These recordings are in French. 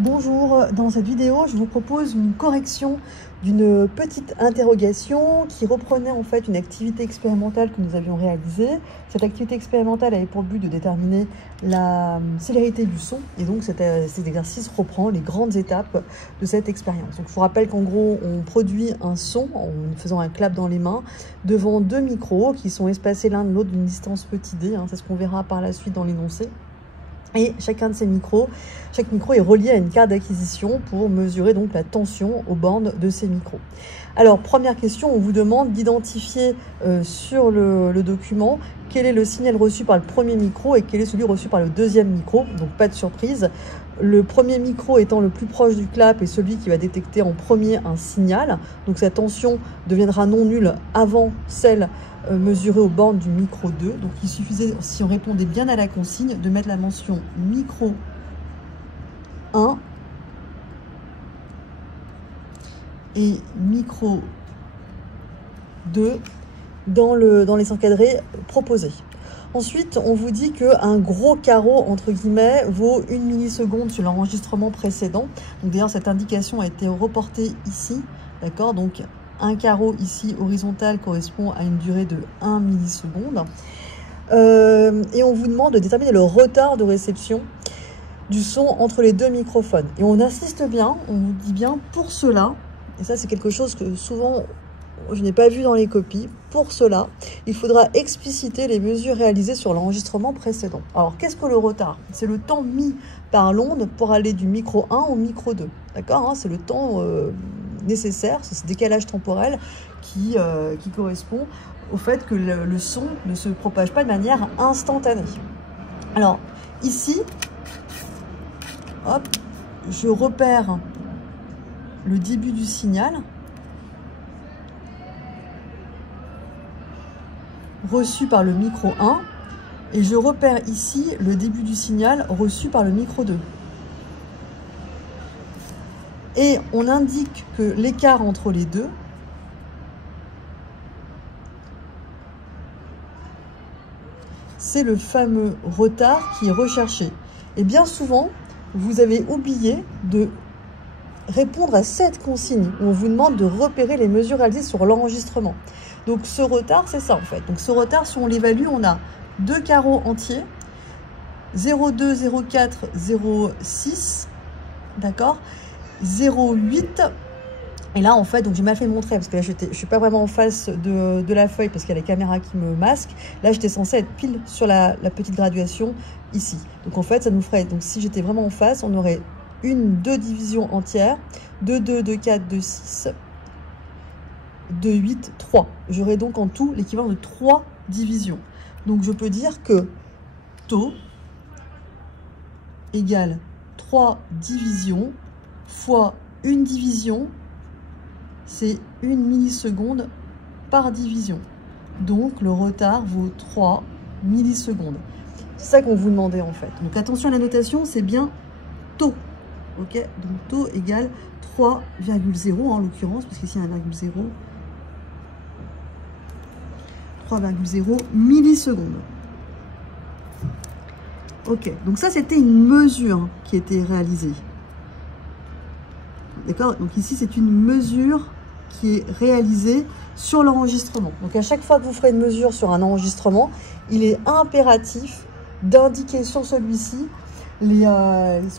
Bonjour, dans cette vidéo, je vous propose une correction d'une petite interrogation qui reprenait en fait une activité expérimentale que nous avions réalisée. Cette activité expérimentale avait pour but de déterminer la célérité du son et donc cet exercice reprend les grandes étapes de cette expérience. Donc je vous rappelle qu'en gros, on produit un son en faisant un clap dans les mains devant deux micros qui sont espacés l'un de l'autre d'une distance petit d, c'est ce qu'on verra par la suite dans l'énoncé. Et chaque micro est relié à une carte d'acquisition pour mesurer donc la tension aux bornes de ces micros. Alors, première question, on vous demande d'identifier sur le document quel est le signal reçu par le premier micro et quel est celui reçu par le deuxième micro. Donc, pas de surprise. Le premier micro étant le plus proche du clap et celui qui va détecter en premier un signal. Donc, sa tension deviendra non nulle avant celle mesurée aux bornes du micro 2. Donc, il suffisait, si on répondait bien à la consigne, de mettre la mention micro 1 et micro 2 dans les encadrés proposés. Ensuite, on vous dit qu'un gros carreau, entre guillemets, vaut 1 milliseconde sur l'enregistrement précédent. Donc d'ailleurs, cette indication a été reportée ici, d'accord? Donc, un carreau ici horizontal correspond à une durée de 1 milliseconde. Et on vous demande de déterminer le retard de réception du son entre les deux microphones. Et on insiste bien, on vous dit bien pour cela, et ça c'est quelque chose que souvent je n'ai pas vu dans les copies, pour cela, il faudra expliciter les mesures réalisées sur l'enregistrement précédent. Alors qu'est-ce que le retard? C'est le temps mis par l'onde pour aller du micro 1 au micro 2. D'accord, c'est le temps nécessaire, c'est ce décalage temporel qui correspond au fait que le son ne se propage pas de manière instantanée. Alors ici, hop, je repère le début du signal reçu par le micro 1 et je repère ici le début du signal reçu par le micro 2. Et on indique que l'écart entre les deux c'est le fameux retard qui est recherché. Et bien souvent, vous avez oublié de répondre à cette consigne où on vous demande de repérer les mesures réalisées sur l'enregistrement. Donc ce retard, c'est ça en fait. Donc ce retard, si on l'évalue, on a deux carreaux entiers, 0,2, 0,4, 0,6, d'accord, 0,8. Et là, en fait, donc j'ai mal fait de montrer parce que là, je ne suis pas vraiment en face de la feuille parce qu'il y a la caméra qui me masque. Là, j'étais censée être pile sur la petite graduation ici. Donc en fait, ça nous ferait, donc si j'étais vraiment en face, on aurait deux divisions entières, 2, 2, 2, 4, 2, 6, 2, 8, 3. J'aurais donc en tout l'équivalent de 3 divisions. Donc je peux dire que taux égale 3 divisions fois une division, c'est 1 milliseconde par division. Donc le retard vaut 3 millisecondes. C'est ça qu'on vous demandait en fait. Donc attention à la notation, c'est bien taux. Ok, donc taux égale 3,0 en l'occurrence, parce qu'ici il y a un 1,0. 3,0 millisecondes. Ok, donc ça c'était une mesure qui était réalisée. D'accord, donc ici c'est une mesure qui est réalisée sur l'enregistrement. Donc à chaque fois que vous ferez une mesure sur un enregistrement, il est impératif d'indiquer sur celui-ci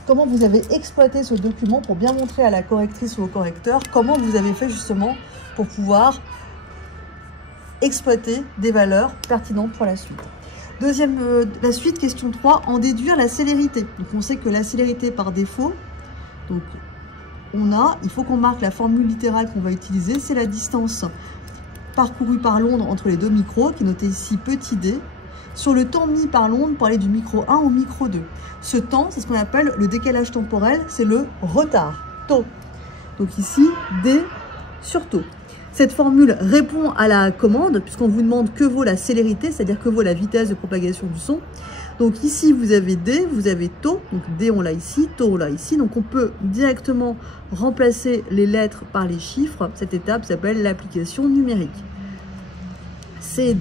comment vous avez exploité ce document pour bien montrer à la correctrice ou au correcteur comment vous avez fait justement pour pouvoir exploiter des valeurs pertinentes pour la suite. La suite, question 3, en déduire la célérité. Donc on sait que la célérité par défaut, donc il faut qu'on marque la formule littérale qu'on va utiliser, c'est la distance parcourue par l'onde entre les deux micros, qui est notée ici petit d, sur le temps mis par l'onde pour aller du micro 1 au micro 2. Ce temps, c'est ce qu'on appelle le décalage temporel, c'est le retard, taux. Donc ici, d sur taux. Cette formule répond à la commande, puisqu'on vous demande que vaut la célérité, c'est-à-dire que vaut la vitesse de propagation du son. Donc ici, vous avez d, vous avez taux, donc d on l'a ici, taux on l'a ici. Donc on peut directement remplacer les lettres par les chiffres. Cette étape s'appelle l'application numérique. C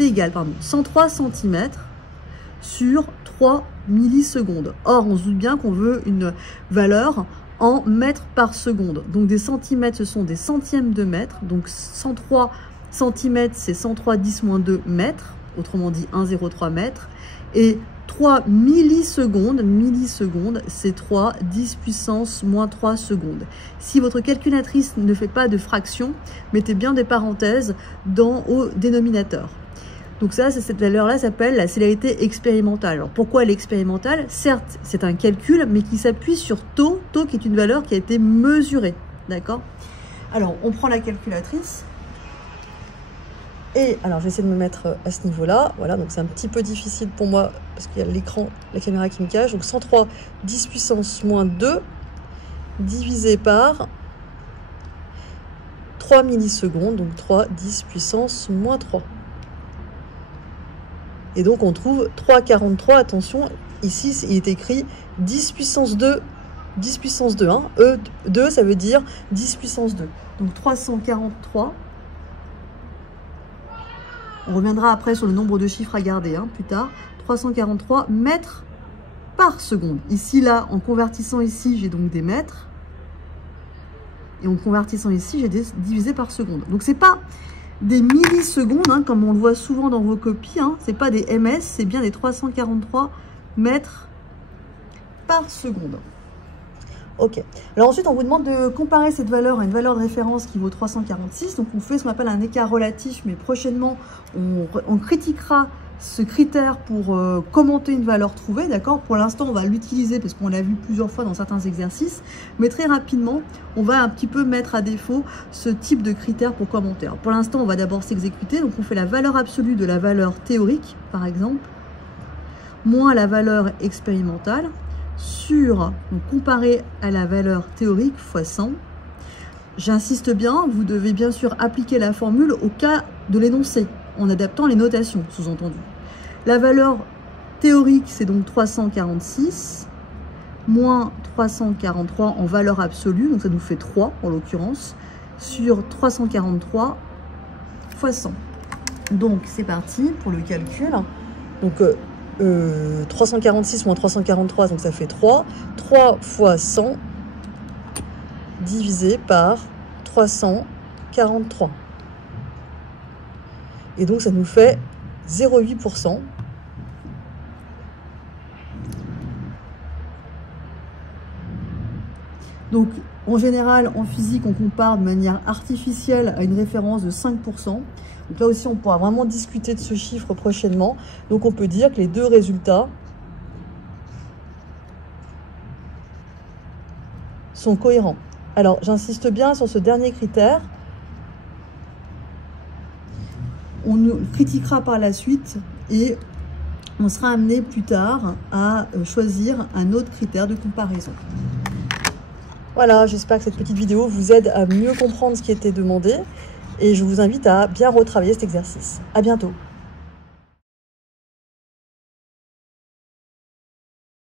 égale 103 cm sur 3 millisecondes. Or, on se doute bien qu'on veut une valeur en mètres par seconde. Donc des centimètres, ce sont des centièmes de mètre. Donc 103 centimètres, c'est 103 10 moins 2 mètres, autrement dit 1,03 mètres. Et 3 millisecondes, c'est 3 10 puissance moins 3 secondes. Si votre calculatrice ne fait pas de fraction, mettez bien des parenthèses au dénominateur. Donc ça, cette valeur-là s'appelle la célérité expérimentale. Alors pourquoi elle est expérimentale? Certes, c'est un calcul, mais qui s'appuie sur taux, qui est une valeur qui a été mesurée. D'accord? Alors, on prend la calculatrice. Et alors, j'essaie de me mettre à ce niveau-là. Voilà, donc c'est un petit peu difficile pour moi parce qu'il y a l'écran, la caméra qui me cache. Donc 103 10 puissance moins 2 divisé par 3 millisecondes. Donc 3 10 puissance moins 3. Et donc, on trouve 3,43. Attention, ici, il est écrit 10 puissance 2. 10 puissance 2. Hein. E2, ça veut dire 10 puissance 2. Donc, 343. On reviendra après sur le nombre de chiffres à garder plus tard. 343 mètres par seconde. Ici, là, en convertissant ici, j'ai donc des mètres. Et en convertissant ici, j'ai des divisé par seconde. Donc, c'est pas des millisecondes, comme on le voit souvent dans vos copies. C'est pas des ms, c'est bien des 343 mètres par seconde. Ok. Alors ensuite, on vous demande de comparer cette valeur à une valeur de référence qui vaut 346. Donc, on fait ce qu'on appelle un écart relatif, mais prochainement, on critiquera ce critère pour commenter une valeur trouvée, d'accord? Pour l'instant, on va l'utiliser parce qu'on l'a vu plusieurs fois dans certains exercices, mais très rapidement, on va un petit peu mettre à défaut ce type de critère pour commenter. Alors, pour l'instant, on va d'abord s'exécuter, donc on fait la valeur absolue de la valeur théorique, par exemple, moins la valeur expérimentale, donc comparé à la valeur théorique fois 100. J'insiste bien, vous devez bien sûr appliquer la formule au cas de l'énoncé, en adaptant les notations, sous-entendu. La valeur théorique, c'est donc 346, moins 343 en valeur absolue, donc ça nous fait 3 en l'occurrence, sur 343 fois 100. Donc c'est parti pour le calcul. Donc 346 moins 343, donc ça fait 3. 3 fois 100 divisé par 343. Et donc, ça nous fait 0,8%. Donc, en général, en physique, on compare de manière artificielle à une référence de 5%. Donc là aussi, on pourra vraiment discuter de ce chiffre prochainement. Donc, on peut dire que les deux résultats sont cohérents. Alors, j'insiste bien sur ce dernier critère. On nous critiquera par la suite et on sera amené plus tard à choisir un autre critère de comparaison. Voilà, j'espère que cette petite vidéo vous aide à mieux comprendre ce qui était demandé et je vous invite à bien retravailler cet exercice. À bientôt.